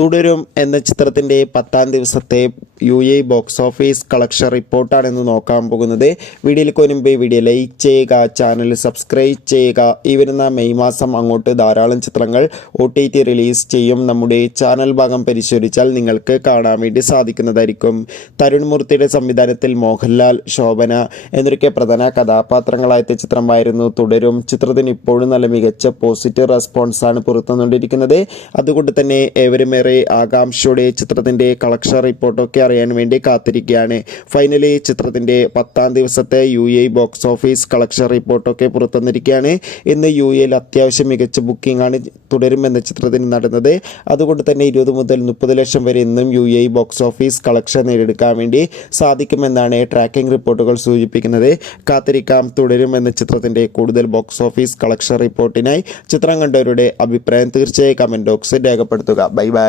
തുടരും എന്ന ചിത്രത്തിൻ്റെ 10-ാം ദിവസത്തെ UAE ബോക്സ് ഓഫീസ് കളക്ഷൻ റിപ്പോർട്ടാണെന്ന് നോക്കാൻ പോകുന്നത്. വീഡിയോയിലേക്ക് മുൻപ് വീഡിയോ ലൈക്ക് ചെയ്യുക, ചാനൽ സബ്സ്ക്രൈബ് ചെയ്യുക. ഈ വരുന്ന മെയ് മാസം അങ്ങോട്ട് ധാരാളം ചിത്രങ്ങൾ OTT റിലീസ് ചെയ്യും. നമ്മുടെ ചാനൽ ഭാഗം പരിശോധിച്ചാൽ നിങ്ങൾക്ക് കാണാൻ വേണ്ടി സാധിക്കുന്നതായിരിക്കും. തരുൺ മൂർത്തിയുടെ സംവിധാനത്തിൽ മോഹൻലാൽ, ശോഭന എന്നൊക്കെ പ്രധാന കഥാപാത്രങ്ങളായ ചിത്രമായിരുന്നു തുടരും. ചിത്രത്തിന് ഇപ്പോഴും നല്ല മികച്ച പോസിറ്റീവ് റെസ്പോൺസാണ് പുറത്തുകൊണ്ടിരിക്കുന്നത്. അതുകൊണ്ട് തന്നെ ഏവരുമേറെ ആകാംക്ഷയോടെ ചിത്രത്തിൻ്റെ കളക്ഷൻ റിപ്പോർട്ടൊക്കെ അറിയാൻ വേണ്ടി കാത്തിരിക്കുകയാണ്. ഫൈനലി ചിത്രത്തിൻ്റെ 10-ാം ദിവസത്തെ UAE ബോക്സ് ഓഫീസ് കളക്ഷൻ റിപ്പോർട്ടൊക്കെ പുറത്തുവന്നിരിക്കുകയാണ്. ഇന്ന് UAEയിൽ അത്യാവശ്യം മികച്ച ബുക്കിംഗ് ആണ് തുടരും എന്ന ചിത്രത്തിന് നടന്നത്. അതുകൊണ്ട് തന്നെ 20 മുതൽ 30 ലക്ഷം വരെ ഇന്നും UAE ബോക്സ് ഓഫീസ് കളക്ഷൻ നേടിയെടുക്കാൻ വേണ്ടി സാധിക്കുമെന്നാണ് ട്രാക്കിംഗ് റിപ്പോർട്ടുകൾ സൂചിപ്പിക്കുന്നത്. കാത്തിരിക്കാം തുടരും എന്ന ചിത്രത്തിൻ്റെ കൂടുതൽ ബോക്സ് ഓഫീസ് കളക്ഷൻ റിപ്പോർട്ടിനായി. ചിത്രം കണ്ടവരുടെ അഭിപ്രായം തീർച്ചയായും കമൻറ്റ് ബോക്സിൽ രേഖപ്പെടുത്തുക. Bye bye.